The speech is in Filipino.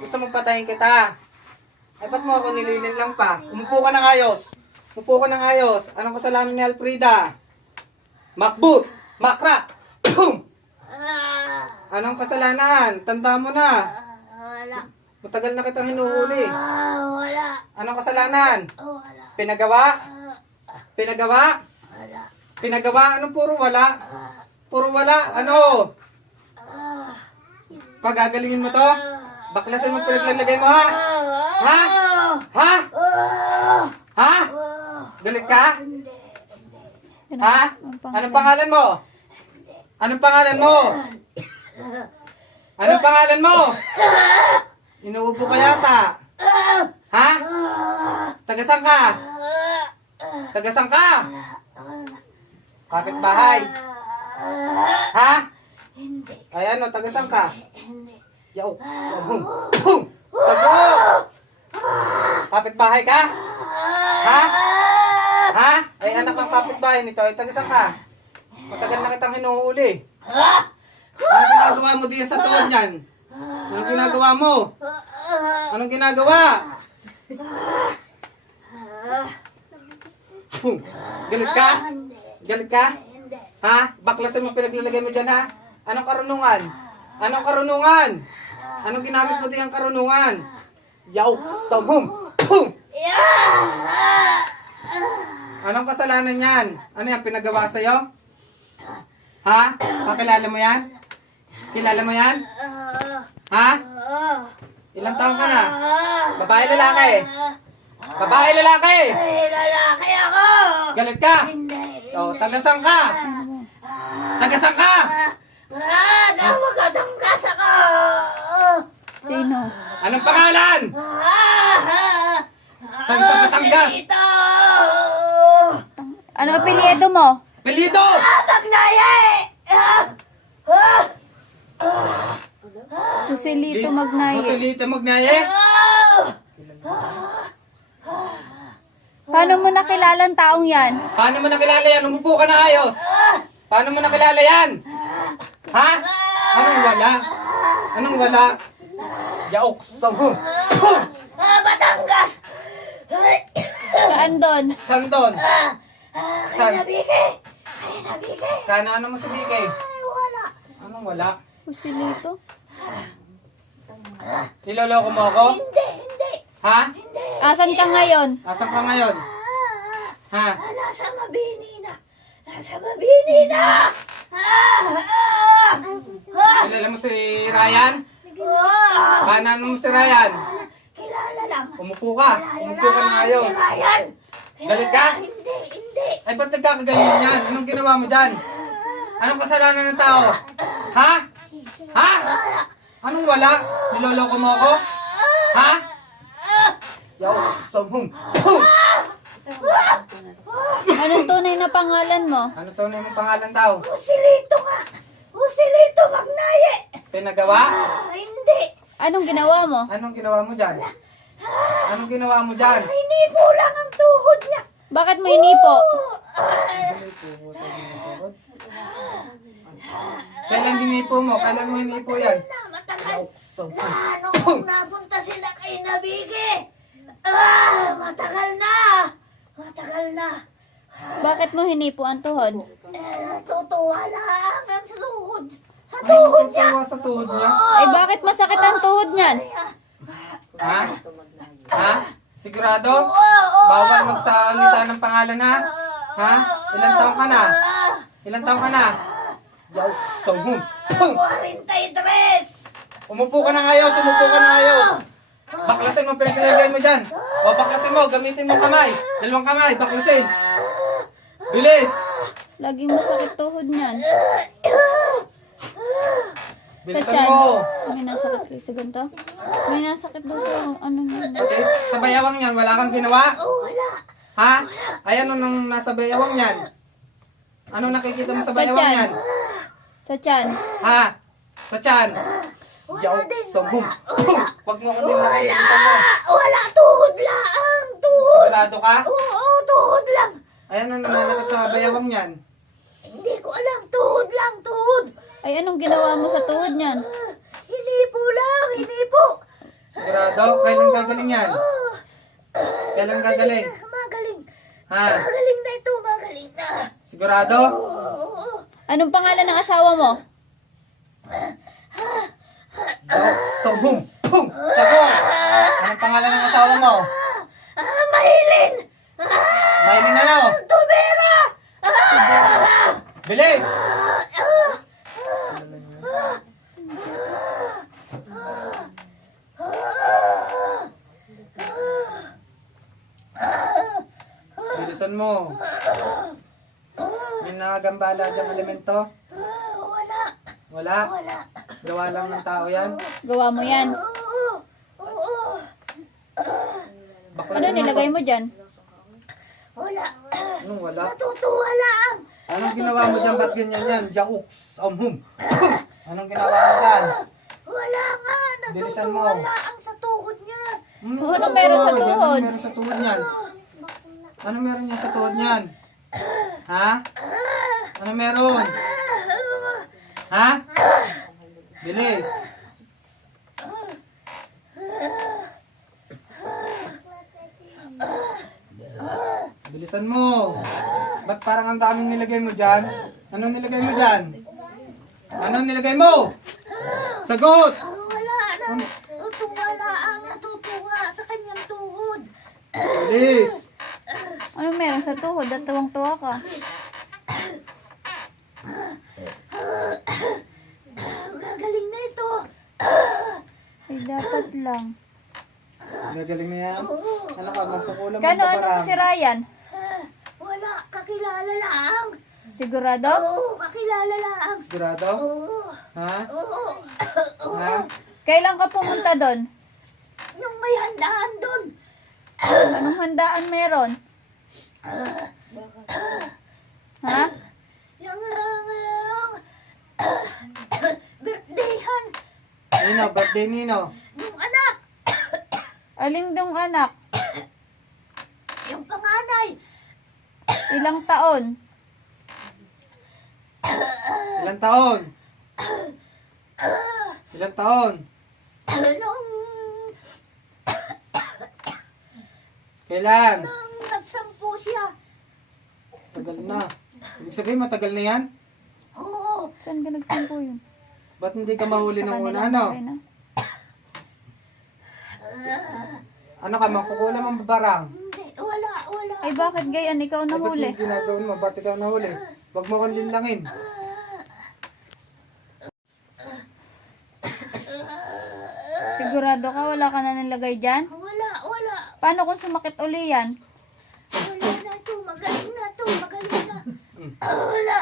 Gusto mong patayin kita? Ay, ba't mo ako nililin lang pa? Umupo ka ng ayos. Umupo ka ng ayos. Anong kasalanan ni Alfreda? Makbut! Makrak! Anong kasalanan? Tanda mo na. Wala. Matagal na kitang hinuhuli. Wala. Anong kasalanan? Wala. Pinagawa? Pinagawa? Wala. Pinagawa? Anong puro wala? Puro wala? Ano? Pagagalingin mo to? Baklasan mo pinaglalagay mo, ha? Ha? Ha? Ha? Galit ka? Ha? Anong pangalan mo? Anong pangalan mo? Anong pangalan mo? Inuubo ka yata. Ha? Tagasang ka? Tagasang ka? Kapitbahay? Ha? Hindi. Ay ano, tagasang ka? Hindi. Yaw! Bum! Bum! Sagot! Kapitbahay ka? Ha? Ha? Ay anak ng kapitbahay nito, ay tagasang ka? Matagal na kitang hinuhuli. Anong ginagawa mo diyan sa tuhod niyan? Anong ginagawa mo? Anong ginagawa? Galit ka? Galit ka? Ha? Baklasan mo pinaglalagay mo dyan, ha? Anong karunungan? Anong karunungan? Anong ginamit mo diyan karunungan? Yaw! Sabum! Pum! Anong kasalanan yan? Ano yan? Pinagawa sa'yo? Ha? Kakilala mo yan? Kilala mo yan? Ha? Ilang taon ka na? Babae lalaki? Babae lalaki? Ay, lalaki ako! Galit ka? Hindi. O, tagasang ka? Tagasang ka? Namagatanggas ako! Sino? Anong pangalan? Saan sa Batangas? Ito! Ano apelyido mo? Pelido! Magnaya! Joselito Magnaye. Joselito Magnaye? Paano mo nakilala ang taong yan? Paano mo nakilala yan? Umupo ka na ayos. Paano mo nakilala yan? Ha? Anong wala? Anong wala? Yaok! Sabum! Pum! Batangas! Saan doon? Saan doon? Saan? Nabigay! Ay, nabigay! Ano mo sa bigay? Ay, wala! Anong wala? Joselito? Niloloko mo ako? Hindi, hindi! Ha? Hindi! Asan ka ngayon? Asan ka ngayon? Ha? Nasa Mabini na! Nasa Mabini na! Kilala mo si Ryan? Kanan mo si Ryan? Kilala lang! Umupo ka. Umupo ka na ayos. Si Ryan! Galit ka? Hindi, hindi! Ay, ba't nagkakaganyan yan? Anong ginawa mo dyan? Anong kasalanan ng tao? Ha? Ha? Anong wala? Niloloko mo ako? Ha? Yaw, sabum. Pum! Anong tunay na pangalan mo? Ano to na yung pangalan tao? Joselito nga! Joselito Magnaye! Pinagawa? Hindi! Anong ginawa mo? Anong ginawa mo dyan? Anong ginawa mo dyan? Hinipo lang ang tuhod niya! Bakit mo inipo? Kailan dinipo mo? Kailan mo hinipo yan? Matagal! Sabum. Nung napunta sila kay Nabigi! Matagal na! Matagal na! Bakit mo hinipo ang tuhod? Natutuwa lang ang tuhod! Sa tuhod niya! Tuwa sa tuhod niya? Eh bakit masakit ang tuhod niyan? Ha? Ha? Sigurado? Oo! Bawal magsalita ng pangalan na? Ha? Ilang taong ka na? Ilang taong ka na? Yaw, sabum. Pum! 43! Umupo ka na ayos, umupo ka na ayos. Baklasin mo, pinaglalagay mo dyan. O, baklasin mo, gamitin mo kamay. Dalawang kamay, baklasin. Bilis! Laging masakit tuhod niyan. Bilisan Saan? mo. May nasakit kayo sa ganito? May nasakit daw sa ano yun. Okay, sa bayawang yan, wala kang ginawa? Wala! Ha? Ay, ano nang nasa bayawang yan? Ano nakikita mo sa bayawang tiyan. yan? Sa tiyan. Ha? Sa tiyan? Yaw, sabum. Pum! Huwag mo kami nakikita mo. Wala! Tuhod lang! Tuhod! Sigurado ka? Oo, tuhod lang! Ay, ano nananakit sa ginawa mo sa tuhod niyan? Hinipo lang, hinipo. Sigurado? Kailan gagaling yan? Kailan gagaling? Magaling. Ha? Magaling na ito, magaling na. Sigurado? Oo. Anong pangalan ng asawa mo? So, boom! Boom! Sagot! Anong pangalan ng asawa mo? Mahilin! Mahiling ano? Tubera! Bilis! Bilisan mo. May nakagambala diyang elemento? Wala. Wala? Wala. Gawa lang ng tao yan? Gawa mo yan. Oo. Oo. Ano nilagay mo dyan? Wala. Anong wala? Natutuwa lang. Anong ginawa mo dyan? Ba't ganyan yan? Jauks! Hum! Anong ginawa mo dyan? Wala nga. Bilisan mo. Natutuwa lang sa tuhod niya. Ano meron sa tuhod? Ano meron sa tuhod niyan? Ano meron niya sa tuhod niyan? Ha? Ano meron? Ha? Bilis. Bilisan mo. Ba't parang ang daming nilagay mo dyan? Anong nilagay mo dyan? Anong nilagay mo? Sagot! Wala na. Wala ang natutuwa sa kanyang tuhod. Bilis. Ano meron sa tuhod at tuwang-tuwa ka? Gagaling na ito. Ay, dapat lang. Gagaling na yan. Ano ka, magkukulam ang Kano ano to babarang. si Ryan? Wala. Kakilala lang. Sigurado? Oo. Kakilala lang. Sigurado? Oo. Ha? Oo. Ha? Kailan ka pumunta doon? Yung may handaan doon. Anong handaan meron? Ha? Yung birthdayhan. Nino, birthday Nino. Yung anak. Aling dong anak? Yung panganay. Ilang taon? Ilang taon? Ilang taon? Nung Kailan? nagsampu siya. Tagal na. Ibig sabihin, matagal na yan? Oo. Saan ka nagsampo yun? Ba't hindi ka mahuli ng una, kanilang ano? bahay na. Ano ka, magkukulam ang babarang? Hindi. Wala. Wala. Ay, bakit gayan? Ikaw Ay, ba't nahuli. yung ginagawin mo? Ba't ikaw nahuli? Huwag mo kang linlangin. Sigurado ka? Wala ka na nilagay dyan? Wala. Wala. Paano kung sumakit uli yan? Wala na to. Magaling na to. Magaling na. Wala.